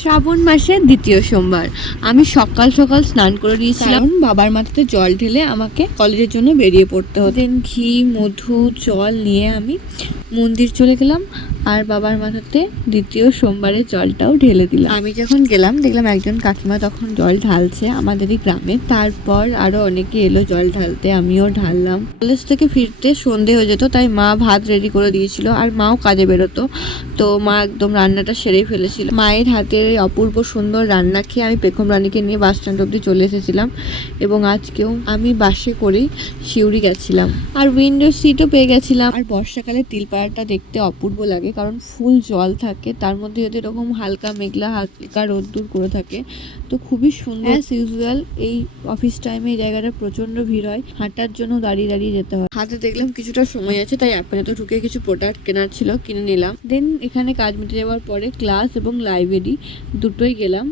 শ্রাবণ মাসের দ্বিতীয় সোমবার। আমি সকাল সকাল স্নান করে দিয়েছিলাম, বাবার মাথাতে জল ঢেলে আমাকে কলেজের জন্য বেরিয়ে পড়তে হতো। দেন ঘি, মধু, জল নিয়ে আমি মন্দির চলে গেলাম আর বাবার মাথাতে দ্বিতীয় সোমবারের জলটাও ঢেলে দিলাম। আমি যখন গেলাম দেখলাম একজন কাকিমা তখন জল ঢালছে আমাদেরই গ্রামে। তারপর আরো অনেকে এলো জল ঢালতে, আমিও ঢাললাম। কলেজ থেকে ফিরতে সন্ধে হয়ে যেত, তাই মা ভাত রেডি করে দিয়েছিল আর মাও কাজে বেরোতো। তো মা একদম রান্নাটা সেরেই ফেলেছিল। মায়ের হাতের এই অপূর্ব সুন্দর রান্না খেয়ে আমি পেখম রানীকে নিয়ে বাস স্ট্যান্ড অব্দি চলে এসেছিলাম এবং আজকেও আমি বাসে করেই শিউরি গেছিলাম আর উইন্ডো সিটও পেয়ে গেছিলাম। আর বর্ষাকালে তিলপাড়াটা দেখতে অপূর্ব লাগে, কারণ ফুল জল থাকে, তার মধ্যে যদি এরকম হালকা মেঘলা হালকা রোদ্দুর করে থাকে তো খুবই সুন্দর। অ্যাজ ইউজুয়াল এই অফিস টাইমে এই জায়গাটা প্রচন্ড ভিড় হয়, হাঁটার জন্য দাঁড়িয়ে দাঁড়িয়ে যেতে হয়। হাতে দেখলাম কিছুটা সময় আছে, তাই আপাতত ঢুকে কিছু প্রোডাক্ট কেনার ছিল, কিনে নিলাম। দেন এখানে কাজ মিটে যাওয়ার পরে ক্লাস এবং লাইব্রেরি দুটোই গেলাম।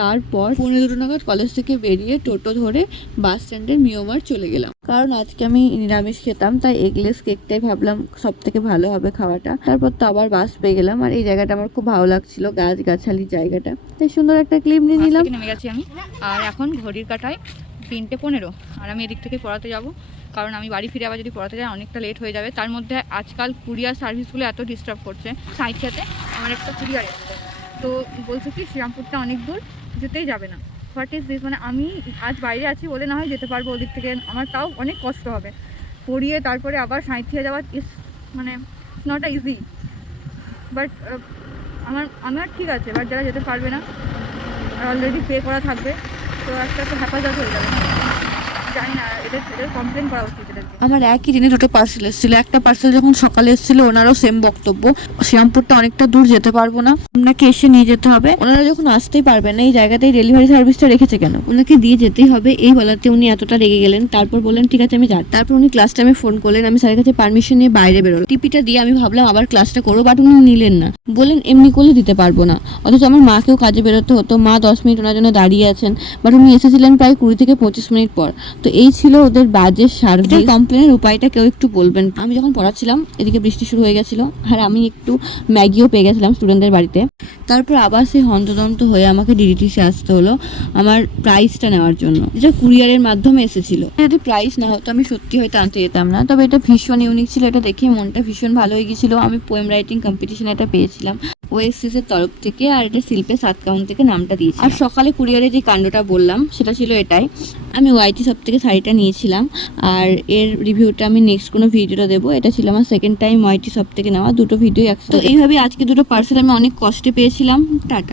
তারপর 11:30 নাগাদ কলেজ থেকে বেরিয়ে টোটো ধরে বাস স্ট্যান্ডের মিওমার চলে গেলাম, কারণ আজকে আমি নিরামিষ খেতাম, তাই এগলেস কেকটাই ভাবলাম সব থেকে ভালো হবে খাওয়াটা। তারপর তো আবার বাস পেয়ে গেলাম আর এই জায়গাটা আমার খুব ভালো লাগছিল, গাছগাছালি জায়গাটা, তাই সুন্দর একটা ক্লিপ নিয়ে নিলাম। নেমে গেছি আমি, আর এখন ঘড়ির কাঁটায় 3:15 আর আমি এদিক থেকে পড়াতে যাব, কারণ আমি বাড়ি ফিরে আবার যদি পড়াতে যাই অনেকটা লেট হয়ে যাবে। তার মধ্যে আজকাল কুরিয়ার সার্ভিসগুলো এত ডিস্টার্ব করছে। সাইডটাতে আমার একটা কুরিয়ার এসেছে, তো বলছে কি শ্রীরামপুরটা অনেক দূর, যেতেই যাবে না। What is this? মানে আমি আজ বাইরে আছি বলে না হয় যেতে পারবো ওদিক থেকে, আমার তাও অনেক কষ্ট হবে পড়িয়ে তারপরে আবার সাঁইথিয়া যাওয়া ইস মানে নট ইজি। বাট আমার ঠিক আছে, বাট যারা যেতে পারবে না আর অলরেডি পে করা থাকবে তো একটা হেফাজত হয়ে যাবে। জানি না, এদের কমপ্লেন করা উচিত এদেরকে। আমার একই দিনে দুটো পার্সেল এসেছিল। একটা পার্সেল যখন সকালে এসেছিল ওনারও সেম বক্তব্য, শ্রীরামপুরটা অনেকটা দূর, যেতে পারবো না, আপনাকে এসে নিয়ে যেতে হবে। ওনারা যখন আসতেই পারবেন না, এই জায়গাতেই ডেলিভারি সার্ভিসটা রেখেছে কেন, ওনাকে দিয়ে যেতেই হবে। এই বলাতে উনি এতটা রেগে গেলেন। তারপর বললেন ঠিক আছে আমি যাই। তারপর উনি ক্লাস টাইমে ফোন করলেন, আমি স্যারের কাছে পারমিশন নিয়ে বাইরে বেরোলাম। টিপিটা দিয়ে আমি ভাবলাম আবার ক্লাসটা করবো, বাট উনি নিলেন না, বললেন এমনি করলে দিতে পারবো না। অথচ আমার মাকেও কাজে বেরোতে হতো, মা 10 মিনিট ওনার জন্য দাঁড়িয়ে আছেন, বাট উনি এসেছিলেন প্রায় 20 থেকে 25 মিনিট পর। তো এই ছিল ওদের বাজে সার্ভিস। কমপ্লেনের উপায়টা কেউ একটু বলবেন। আমি যখন পড়াচ্ছিলাম এদিকে বৃষ্টি শুরু হয়ে গেছিল আর আমি একটু ম্যাগিও পেয়ে গেছিলাম স্টুডেন্টদের বাড়িতে। তারপর আবার সেই হন্তদন্ত হয়ে আমাকে ডিডিটিসে আসতে হলো আমার প্রাইসটা নেওয়ার জন্য, যেটা কুরিয়ারের মাধ্যমে এসেছিল। যদি প্রাইস না হতো আমি সত্যি হয়তো আনতে যেতাম না, তবে এটা ভীষণ ইউনিক ছিল। এটা দেখে মনটা ভীষণ ভালো হয়ে গেছিল। আমি পোয়েম রাইটিং কম্পিটিশনে এটা পেয়েছিলাম ওএসসিস এর তরফ থেকে, আর এটা শিল্পে 7 কাউন্ট থেকে নামটা দিয়েছি। আর সকালে কুরিয়ারে যে কাণ্ডটা বললাম সেটা ছিল এটাই। আমি ওয়াইটি শপ থেকে শাড়িটা নিয়েছিলাম আর এর রিভিউটা আমি নেক্সট কোনো ভিডিওটা দেবো। এটা ছিল আমার সেকেন্ড টাইম ওয়াইটি শপ থেকে নেওয়া, দুটো ভিডিও একসাথে। তো এইভাবে আজকে দুটো পার্সেল আমি অনেক কষ্টে পেয়েছিলাম। টাটা।